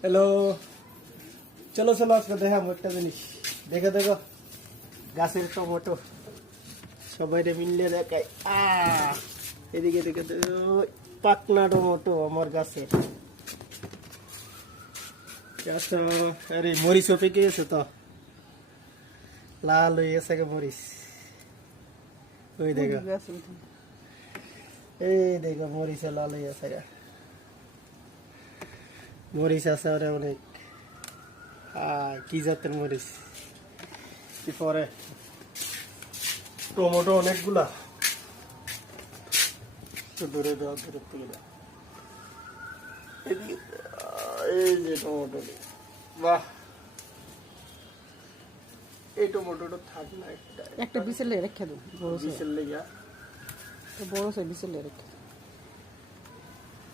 Hello, চলো চলো আজকে দেখাবো একটা জিনিস। দেখো দেখো গাছের টমেটো সবাই মিললে দেখাই। এদিকে দেখে পাকনা টমেটো আমার গাছে। আরে মরিচ পেকে গেছে তো, লাল হয়ে গেছে মরিচ। ওই দেখো, এই দেখো মরিচে লাল হয়ে গেছে। মরিচ আছে আরে অনেক। কি জাতের মরিচ। পরে টমেটো অনেকগুলা। দূরে দাও, দূরে তুলে দাও। এই যে টমেটো, বাহ, এই টমেটোটা থাক না, একটা বিচেলে রেখে দেবো, বিচেল লেগা বড় সে বিচেলে রেখে